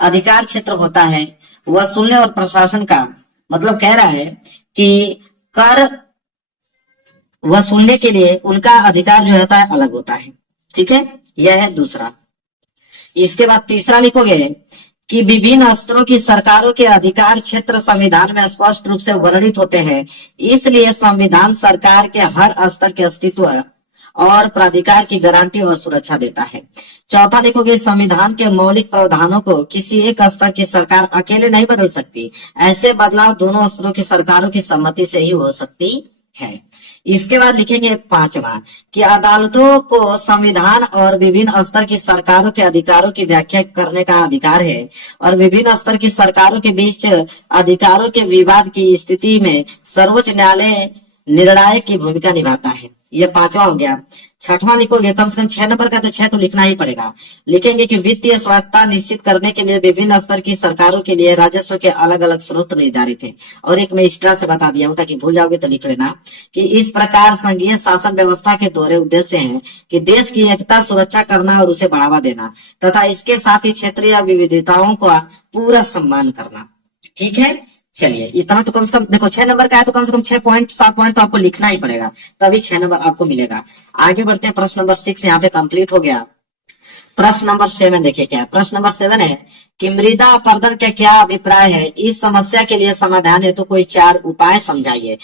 अधिकार क्षेत्र होता है। वसूलने और प्रशासन का मतलब कह रहा है कि कर वसूलने के लिए उनका अधिकार जो होता है अलग होता है। ठीक है, यह है दूसरा। इसके बाद तीसरा लिखोगे कि विभिन्न स्तरों की सरकारों के अधिकार क्षेत्र संविधान में स्पष्ट रूप से वर्णित होते हैं, इसलिए संविधान सरकार के हर स्तर के अस्तित्व और प्राधिकार की गारंटी और सुरक्षा देता है। चौथा लिखोगे संविधान के मौलिक प्रावधानों को किसी एक स्तर की सरकार अकेले नहीं बदल सकती। ऐसे बदलाव दोनों स्तरों की सरकारों की सहमति से ही हो सकती है। इसके बाद लिखेंगे पांचवा कि अदालतों को संविधान और विभिन्न स्तर की सरकारों के अधिकारों की व्याख्या करने का अधिकार है और विभिन्न स्तर की सरकारों के बीच अधिकारों के विवाद की स्थिति में सर्वोच्च न्यायालय निर्णायक की भूमिका निभाता है। यह पांचवा हो गया। छठवां लिखोगे कम से कम 6 नंबर का, तो 6 तो लिखना ही पड़ेगा। लिखेंगे कि वित्तीय स्वायत्तता निश्चित करने के लिए विभिन्न स्तर की सरकारों के लिए राजस्व के अलग अलग स्रोत निर्धारित है। और एक मैं एक्स्ट्रा से बता दिया हूं ताकि भूल जाओगे तो लिख लेना कि इस प्रकार संघीय शासन व्यवस्था के दोहरे उद्देश्य हैं कि देश की एकता सुरक्षा करना और उसे बढ़ावा देना तथा इसके साथ ही क्षेत्रीय विविधताओं का पूरा सम्मान करना। ठीक है, चलिए इतना तो कम से कम देखो 6 नंबर का है तो कम से कम 6 पॉइंट 7 पॉइंट तो आपको लिखना ही पड़ेगा, तभी 6 नंबर आपको मिलेगा। आगे बढ़ते हैं। प्रश्न नंबर 6 यहाँ पे कंप्लीट हो गया। प्रश्न नंबर 7 देखिए क्या है। प्रश्न नंबर 7 है कि मृदा अपरदन का क्या अभिप्राय है? इस समस्या के लिए समाधान है तो कोई 4 उपाय समझाइए।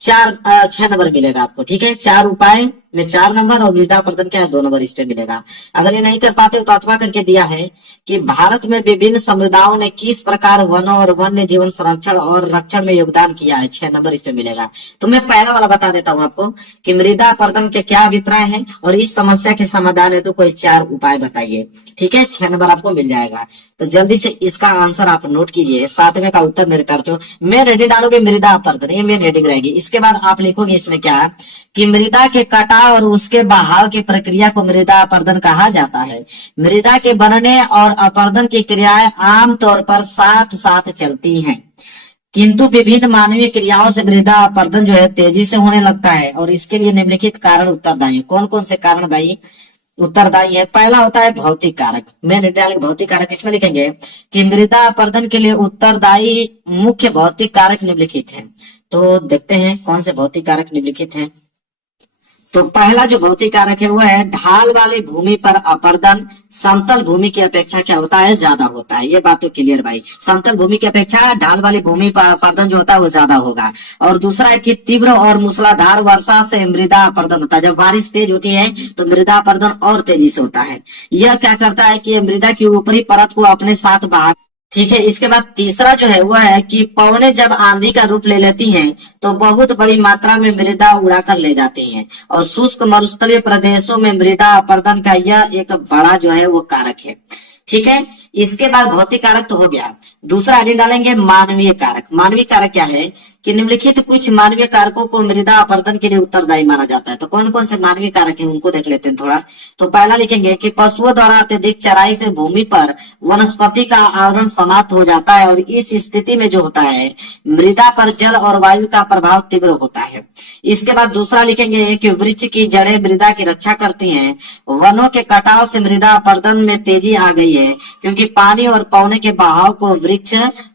6 नंबर मिलेगा आपको। ठीक है, 4 उपाय में 4 नंबर और मृदा अपरदन क्या है 2 नंबर इस पे मिलेगा। अगर ये नहीं कर पाते तो अथवा करके दिया है कि भारत में विभिन्न समुदायों ने किस प्रकार वनों और वन्य जीवन संरक्षण और रक्षण में योगदान किया है। 6 नंबर इस पे मिलेगा। तो मैं पहला वाला बता देता हूँ आपको कि मृदा अपरदन के क्या अभिप्राय है और इस समस्या के समाधान है तो कोई 4 उपाय बताइए। ठीक है, 6 नंबर आपको मिल जाएगा। तो जल्दी से इसका आंसर आप नोट कीजिए। 7वें का उत्तर मेरे प्यार जो मैं रेडी डालोगे मृदा अपरदन, ये मेन हेडिंग रहेगी। इसके बाद आप लिखोगे इसमें क्या कि मृदा के कटाव और उसके बहाव की प्रक्रिया को मृदा अपरदन कहा जाता है। मृदा के बनने और अपरदन की क्रियाएं आमतौर पर साथ साथ चलती हैं, किंतु विभिन्न मानवीय क्रियाओं से मृदा अपरदन जो है तेजी से होने लगता है और इसके लिए निम्नलिखित कारण उत्तरदायी है। कौन कौन से कारण भाई उत्तरदायी है? पहला होता है भौतिक कारक। मैं भौतिक कारक इसमें लिखेंगे कि मृदा अपरदन के लिए उत्तरदायी मुख्य भौतिक कारक निम्नलिखित हैं। तो देखते हैं कौन से भौतिक कारक निम्नलिखित हैं। तो पहला जो भौतिक कारक है वो है ढाल वाली भूमि पर अपरदन समतल भूमि की अपेक्षा क्या होता है? ज्यादा होता है। ये बात तो क्लियर भाई, समतल भूमि की अपेक्षा ढाल वाली भूमि पर अपरदन जो होता है वो ज्यादा होगा। और दूसरा है कि तीव्र और मूसलाधार वर्षा से मृदा अपरदन होता है। जब बारिश तेज होती है तो मृदा अपरदन और तेजी से होता है। यह क्या करता है कि मृदा की ऊपरी परत को अपने साथ बहा। ठीक है, इसके बाद तीसरा जो है वो है कि पवनें जब आंधी का रूप ले लेती हैं तो बहुत बड़ी मात्रा में मृदा उड़ाकर ले जाती हैं और शुष्क मरुस्थलीय प्रदेशों में मृदा अपरदन का यह एक बड़ा जो है वो कारक है। ठीक है, इसके बाद भौतिक कारक तो हो गया। दूसरा हेडिंग डालेंगे मानवीय कारक। मानवीय कारक क्या है कि निम्नलिखित कुछ मानवीय कारकों को मृदा अपरदन के लिए उत्तरदायी माना जाता है। तो कौन कौन से मानवीय कारक हैं उनको देख लेते हैं थोड़ा। तो पहला लिखेंगे कि पशुओं द्वारा अत्यधिक चराई से भूमि पर वनस्पति का आवरण समाप्त हो जाता है और इस स्थिति में जो होता है मृदा पर जल और वायु का प्रभाव तीव्र होता है। इसके बाद दूसरा लिखेंगे कि वृक्ष की जड़ें मृदा की रक्षा करती हैं। वनों के कटाव से मृदा अपरदन में तेजी आ गई है क्योंकि पानी और पौने के बहाव को वृक्ष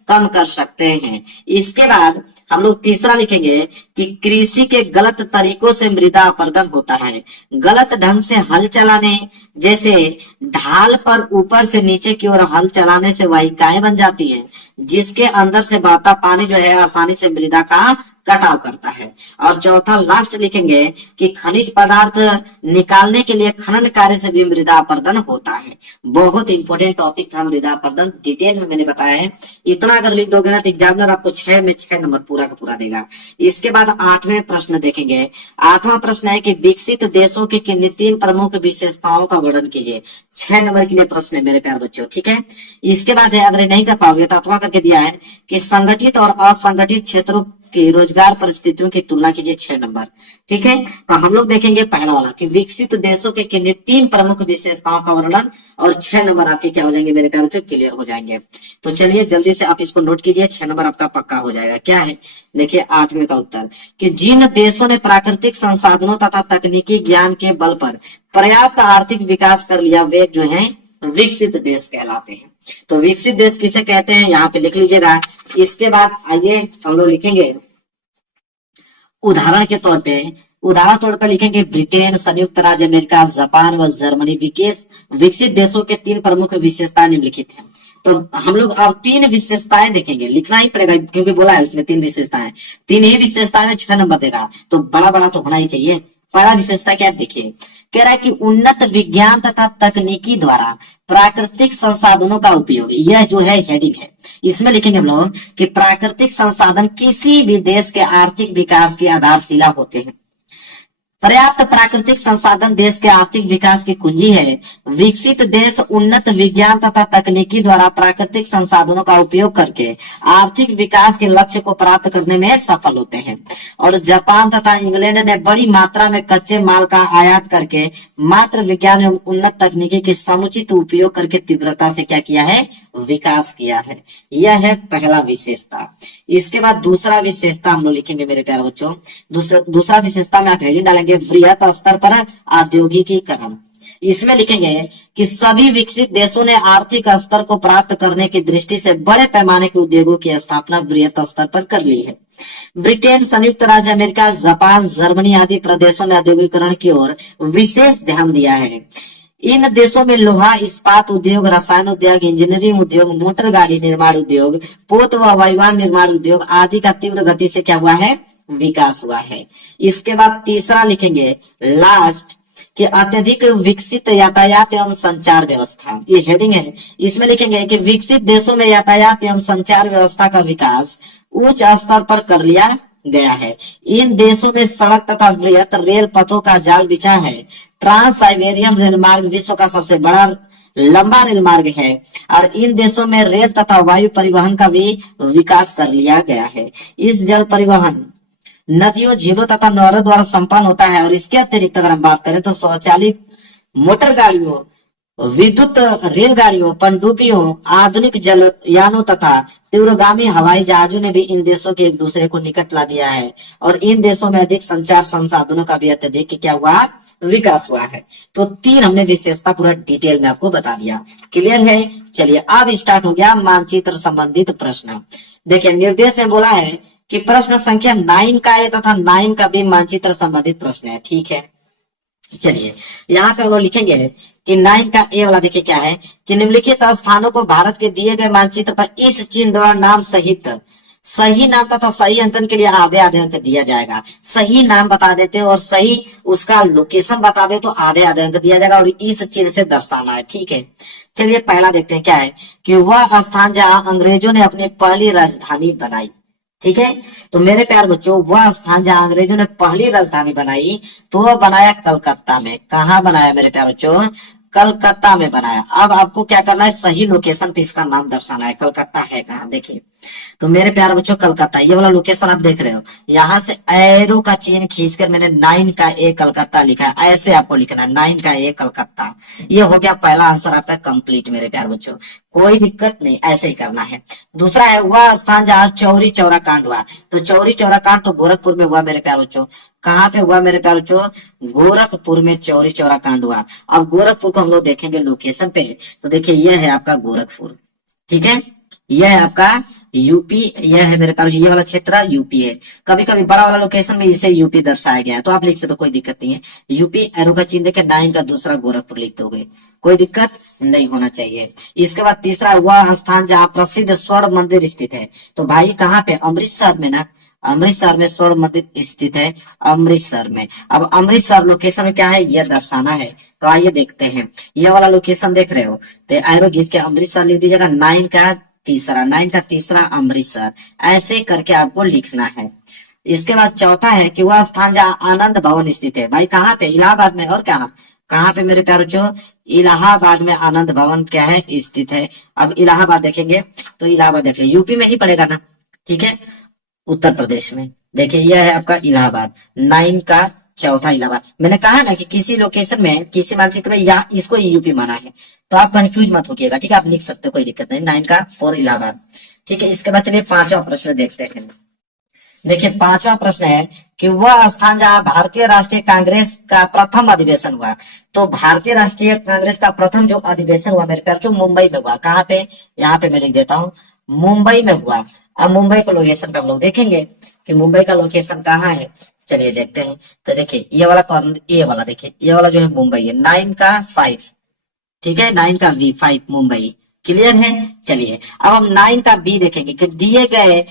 कम कर सकते हैं। इसके बाद हम लोग तीसरा लिखेंगे कि कृषि के गलत तरीकों से मृदा अपरदन होता है। गलत ढंग से हल चलाने, जैसे ढाल पर ऊपर से नीचे की ओर हल चलाने से वाहिकाएं बन जाती हैं जिसके अंदर से बहता पानी जो है आसानी से मृदा का कटाव करता है। और चौथा लास्ट लिखेंगे कि खनिज पदार्थ निकालने के लिए खनन कार्य से भी मृदा अपरदन होता है। बहुत इंपॉर्टेंट टॉपिक था मृदा अपरदन, डिटेल में मैंने बताया है। इतना अगर लिख दोगे ना तो एग्जामिनर आपको 6 में 6 नंबर पूरा का पूरा देगा। इसके बाद 8वें प्रश्न देखेंगे। 8वां प्रश्न है कि विकसित देशों की किन्हीं 3 प्रमुख विशेषताओं का वर्णन कीजिए। 6 नंबर के लिए प्रश्न है मेरे प्यारे बच्चों, ठीक है। इसके बाद है, अगर नहीं कर पाओगे तो अथवा करके दिया है कि संगठित और असंगठित क्षेत्रों की रोजगार परिस्थितियों की तुलना कीजिए। 6 नंबर, ठीक है। तो हम लोग देखेंगे पहला वाला कि विकसित देशों के किन्हीं 3 प्रमुख विशेषताओं का वर्णन, और 6 नंबर आपके क्या हो जाएंगे मेरे प्यारे बच्चों, क्लियर हो जाएंगे। तो चलिए जल्दी से आप इसको नोट कीजिए, 6 नंबर आपका पक्का हो जाएगा। क्या है, देखिए 8वें का उत्तर कि जिन देशों ने प्राकृतिक संसाधनों तथा तकनीकी ज्ञान के बल पर पर्याप्त आर्थिक विकास कर लिया वे जो है विकसित देश कहलाते हैं। तो विकसित देश किसे कहते हैं यहाँ पे लिख लीजिएगा। इसके बाद आइए हम लोग लिखेंगे उदाहरण तौर पे लिखेंगे ब्रिटेन, संयुक्त राज्य अमेरिका, जापान व जर्मनी विकसित देशों के 3 प्रमुख विशेषताएं निम्नलिखित हैं। तो हम लोग अब 3 विशेषताएं देखेंगे, लिखना ही पड़ेगा क्योंकि बोला है उसमें 3 विशेषताएं, 3 ही विशेषताएं में 6 नंबर देगा, तो बड़ा बड़ा तो होना ही चाहिए। पहला विशेषता क्या देखिए, कह रहा है कि उन्नत विज्ञान तथा तकनीकी द्वारा प्राकृतिक संसाधनों का उपयोग, यह जो है हेडिंग है। इसमें लिखेंगे हम लोग कि प्राकृतिक संसाधन किसी भी देश के आर्थिक विकास की आधारशिला होते हैं। पर्याप्त प्राकृतिक संसाधन देश के आर्थिक विकास की कुंजी है। विकसित देश उन्नत विज्ञान तथा तकनीकी द्वारा प्राकृतिक संसाधनों का उपयोग करके आर्थिक विकास के लक्ष्य को प्राप्त करने में सफल होते हैं। और जापान तथा इंग्लैंड ने बड़ी मात्रा में कच्चे माल का आयात करके मात्र विज्ञान एवं उन्नत तकनीकी के समुचित उपयोग करके तीव्रता से क्या किया है, विकास किया है। यह है पहला विशेषता। इसके बाद दूसरा विशेषता हम लोग लिखेंगे मेरे प्यारे बच्चों। दूसरा विशेषता में आप हेडिंग डालेंगे वृहत स्तर पर औद्योगिकीकरण। इसमें लिखेंगे कि सभी विकसित देशों ने आर्थिक स्तर को प्राप्त करने की दृष्टि से बड़े पैमाने के उद्योगों की स्थापना वृहत स्तर पर कर ली है। ब्रिटेन, संयुक्त राज्य अमेरिका, जापान, जर्मनी आदि प्रदेशों ने औद्योगिकरण की ओर विशेष ध्यान दिया है। इन देशों में लोहा इस्पात उद्योग, रसायन उद्योग, इंजीनियरिंग उद्योग, मोटर गाड़ी निर्माण उद्योग, पोत व वायुयान निर्माण उद्योग आदि का तीव्र गति से क्या हुआ है, विकास हुआ है। इसके बाद तीसरा लिखेंगे लास्ट कि अत्यधिक विकसित यातायात एवं संचार व्यवस्था, ये हेडिंग है। इसमें लिखेंगे कि विकसित देशों में यातायात एवं संचार व्यवस्था का विकास उच्च स्तर पर कर लिया गया है। इन देशों में सड़क तथा वृहत रेल पथों का जाल बिछा है। ट्रांस साइबेरियन रेल मार्ग विश्व का सबसे बड़ा लंबा रेल मार्ग है और इन देशों में रेल तथा वायु परिवहन का भी विकास कर लिया गया है। इस जल परिवहन नदियों, झीलों तथा नहरों द्वारा संपन्न होता है। और इसके अतिरिक्त अगर हम बात करें तो स्वचालित मोटर गाड़ियों, विद्युत रेलगाड़ियों, पनडुब्बियों, आधुनिक जलयानों तथा तीव्रगामी हवाई जहाजों ने भी इन देशों के एक दूसरे को निकट ला दिया है। और इन देशों में अधिक संचार संसाधनों का भी अत्यधिक क्या हुआ, विकास हुआ है। तो 3 हमने विशेषता पूरा डिटेल में आपको बता दिया। क्लियर है। चलिए अब स्टार्ट हो गया मानचित्र संबंधित प्रश्न। देखिए निर्देश में बोला है कि प्रश्न संख्या 9 का है तथा 9 का भी मानचित्र संबंधित प्रश्न है, ठीक है। चलिए यहाँ पे हम लोग लिखेंगे कि 9 का ए वाला देखिए क्या है कि निम्नलिखित स्थानों को भारत के दिए गए मानचित्र पर इस चिन्ह द्वारा नाम सहित सही नाम तथा सही अंकन के लिए आधे आधे अंक दिया जाएगा। सही नाम बता देते और सही उसका लोकेशन बता दे तो आधे आधे अंक दिया जाएगा और इस चिन्ह से दर्शाना है, ठीक है। चलिए पहला देखते हैं क्या है कि वह स्थान जहाँ अंग्रेजों ने अपनी पहली राजधानी बनाई, ठीक है। तो मेरे प्यार बच्चों वह स्थान जहां अंग्रेजों ने पहली राजधानी बनाई तो वह बनाया कलकत्ता में। कहाँ बनाया मेरे प्यार बच्चों, कलकत्ता में बनाया। अब आपको क्या करना है, सही लोकेशन पे इसका नाम दर्शाना है। कलकत्ता है कहाँ, देखिए तो मेरे प्यारे बच्चों कलकत्ता, ये वाला लोकेशन आप देख रहे हो, यहाँ से एरो का चेन खींचकर मैंने 9 का ए कलकत्ता लिखा है, ऐसे आपको लिखना है 9 का ए कलकत्ता। ये हो गया पहला आंसर आपका कंप्लीट मेरे प्यारे बच्चों, कोई दिक्कत नहीं, ऐसे ही करना है। दूसरा है वह स्थान जहाँ चौरी चौरा कांड हुआ। तो चौरी चौरा कांड तो गोरखपुर में हुआ मेरे प्यारे बच्चों। कहाँ पे हुआ मेरे प्यारे बच्चों? गोरखपुर में चौरी चौरा कांड हुआ। अब गोरखपुर को हम लोग देखेंगे लोकेशन पे, तो देखिए यह है आपका गोरखपुर, ठीक है, यह है आपका यूपी, यह है मेरे पास, ये वाला क्षेत्र यूपी है। कभी कभी बड़ा वाला लोकेशन में इसे यूपी दर्शाया गया है, तो आप लिख सकते हो, कोई दिक्कत नहीं है। यूपी एरो का चिन्ह देके 9 का दूसरा गोरखपुर लिख दोगे, कोई दिक्कत नहीं होना चाहिए। इसके बाद तीसरा वह स्थान जहाँ प्रसिद्ध स्वर्ण मंदिर स्थित है। तो भाई कहाँ पे? अमृतसर में ना, अमृतसर में स्वर्ण मंदिर स्थित है, अमृतसर में। अब अमृतसर लोकेशन में क्या है यह दर्शाना है, तो आइए देखते हैं। यह वाला लोकेशन देख रहे हो, तो एरो घिस के अमृतसर लिख दीजिएगा, 9 का तीसरा अमृतसर, ऐसे करके आपको लिखना है। इसके बाद चौथा है कि वह स्थान जहाँ आनंद भवन स्थित है। भाई कहाँ पे? इलाहाबाद में। और कहाँ पे मेरे प्यारे बच्चों? इलाहाबाद में आनंद भवन क्या है? स्थित है। अब इलाहाबाद देखेंगे तो इलाहाबाद देख लीजिए, यूपी में ही पड़ेगा ना, ठीक है, उत्तर प्रदेश में। देखिए यह है आपका इलाहाबाद, 9 का चौथा इलाहाबाद। मैंने कहा ना कि किसी लोकेशन में, किसी मानचित्र में या इसको यूपी माना है, तो आप कंफ्यूज मत होइएगा, ठीक है, आप लिख सकते हो, कोई दिक्कत नहीं। 9 का 4 इलाहाबाद, ठीक है। इसके बाद चलिए पांचवा प्रश्न देखते हैं। देखिए पांचवा प्रश्न है कि वह स्थान जहाँ भारतीय राष्ट्रीय कांग्रेस का प्रथम अधिवेशन हुआ। तो भारतीय राष्ट्रीय कांग्रेस का प्रथम जो अधिवेशन हुआ मेरे प्यारे, जो मुंबई में हुआ। कहाँ पे? यहाँ पे मैं लिख देता हूँ, मुंबई में हुआ। अब मुंबई को लोकेशन पे हम लोग देखेंगे कि मुंबई का लोकेशन कहाँ है, चलिए देखते हैं। तो देखिए ये वाला कॉर्नर, ये वाला देखिए, ये वाला जो है मुंबई है, 9 का 5, ठीक है, 9 का V5 मुंबई, क्लियर है। चलिए अब हम 9 का बी देखेंगे कि दिए गए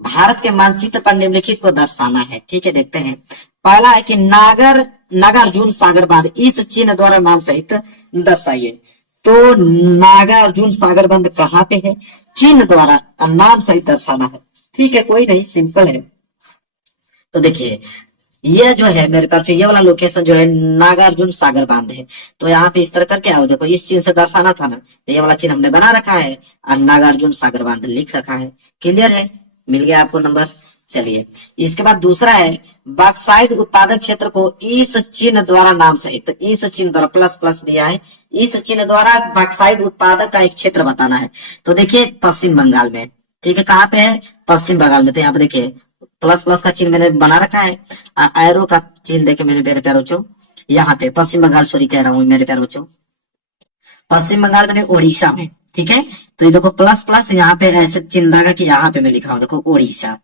भारत के मानचित्र पर निम्नलिखित को दर्शाना है, ठीक है। देखते हैं, पहला है कि नागार्जुन सागर बांध इस चिन्ह द्वारा नाम सहित दर्शाइए। तो नागार्जुन सागर बांध कहाँ पे है? चिन्ह द्वारा नाम सहित दर्शाना है, ठीक है, कोई नहीं, सिंपल है। तो देखिए ये जो है मेरे पास, ये वाला लोकेशन जो है नागार्जुन सागर बांध है। तो यहाँ पे इस तरह करके आओ, देखो इस चिन्ह से दर्शाना था ना, तो ये वाला चिन्ह हमने बना रखा है और नागार्जुन सागर बांध लिख रखा है, क्लियर है, मिल गया आपको नंबर। चलिए इसके बाद दूसरा है, बॉक्साइट उत्पादक क्षेत्र को इस चिन्ह द्वारा नाम सहित, तो इस चिन्ह द्वारा प्लस प्लस दिया है, इस चिन्ह द्वारा बॉक्साइट उत्पादक का एक क्षेत्र बताना है। तो देखिए पश्चिम बंगाल में, ठीक है, कहाँ पे है? पश्चिम बंगाल में। तो यहाँ पे देखिए प्लस प्लस का चिन्ह मैंने बना रखा है, एरो का चिन्ह देखे मेरे प्यारे बच्चों, यहाँ पे पश्चिम बंगाल, सॉरी कह रहा हूँ मेरे प्यारे बच्चों, पश्चिम बंगाल में उड़ीसा में, ठीक है। तो ये देखो प्लस प्लस यहाँ पे ऐसे चिन्ह धागा कि यहाँ पे मैं लिखा हूँ, देखो उड़ीसा,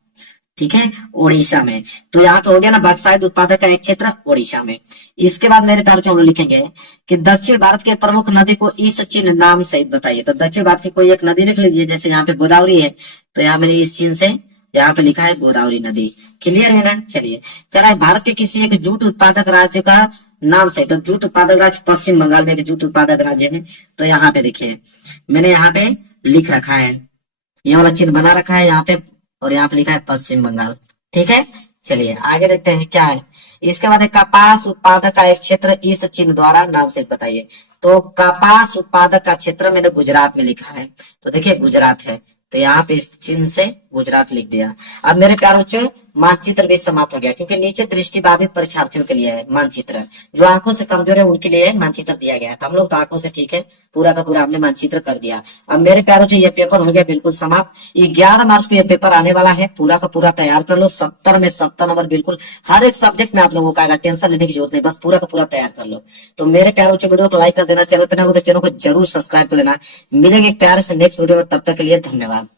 ठीक है, उड़ीसा में। तो यहाँ पे हो गया ना बॉक्साइट उत्पादक का एक क्षेत्र उड़ीसा में। इसके बाद मेरे प्यारे बच्चों लिखेंगे कि दक्षिण भारत के प्रमुख नदी को इस चिन्ह नाम सहित बताइए। तो दक्षिण भारत की कोई एक नदी लिख लीजिए, जैसे यहाँ पे गोदावरी है, तो यहाँ मैंने इस चिन्ह से यहाँ पे लिखा है गोदावरी नदी, क्लियर है ना। चलिए कह रहा है भारत के किसी एक जूट उत्पादक राज्य का नाम से, तो जूट उत्पादक राज्य पश्चिम बंगाल में एक जूट उत्पादक राज्य है। तो यहाँ पे देखिए मैंने यहाँ पे लिख रखा है, ये वाला चिन्ह बना रखा है यहाँ पे, और यहाँ पे लिखा है पश्चिम बंगाल, ठीक है। चलिए आगे देखते हैं क्या है। इसके बाद कपास उत्पादक का एक क्षेत्र इस चिन्ह द्वारा नाम से बताइए। तो कपास उत्पादक का क्षेत्र मैंने गुजरात में लिखा है, तो देखिए गुजरात है, तो यहाँ पे इस चिन्ह से गुजरात लिख दिया। अब मेरे प्यारे बच्चों मानचित्र भी समाप्त हो गया, क्योंकि नीचे दृष्टिबाधित परीक्षार्थियों के लिए है मानचित्र, जो आंखों से कमजोर है उनके लिए मानचित्र दिया गया है। तो हम लोग तो आंखों से ठीक है, पूरा का पूरा हमने मानचित्र कर दिया। अब मेरे प्यारे बच्चों ये पेपर हो गया बिल्कुल समाप्त। 11 मार्च को ये पेपर आने वाला है, पूरा का पूरा तैयार कर लो। 70 में 70 नंबर बिल्कुल हर एक सब्जेक्ट में आप लोगों का आएगा, टेंशन लेने की जरूरत नहीं, बस पूरा का पूरा तैयार कर लो। तो मेरे प्यारे बच्चों वीडियो को लाइक कर देना, चैनल पर ना हो तो चैनल को जरूर सब्सक्राइब कर लेना। मिलेंगे एक प्यारे से नेक्स्ट वीडियो में, तब तक के लिए धन्यवाद।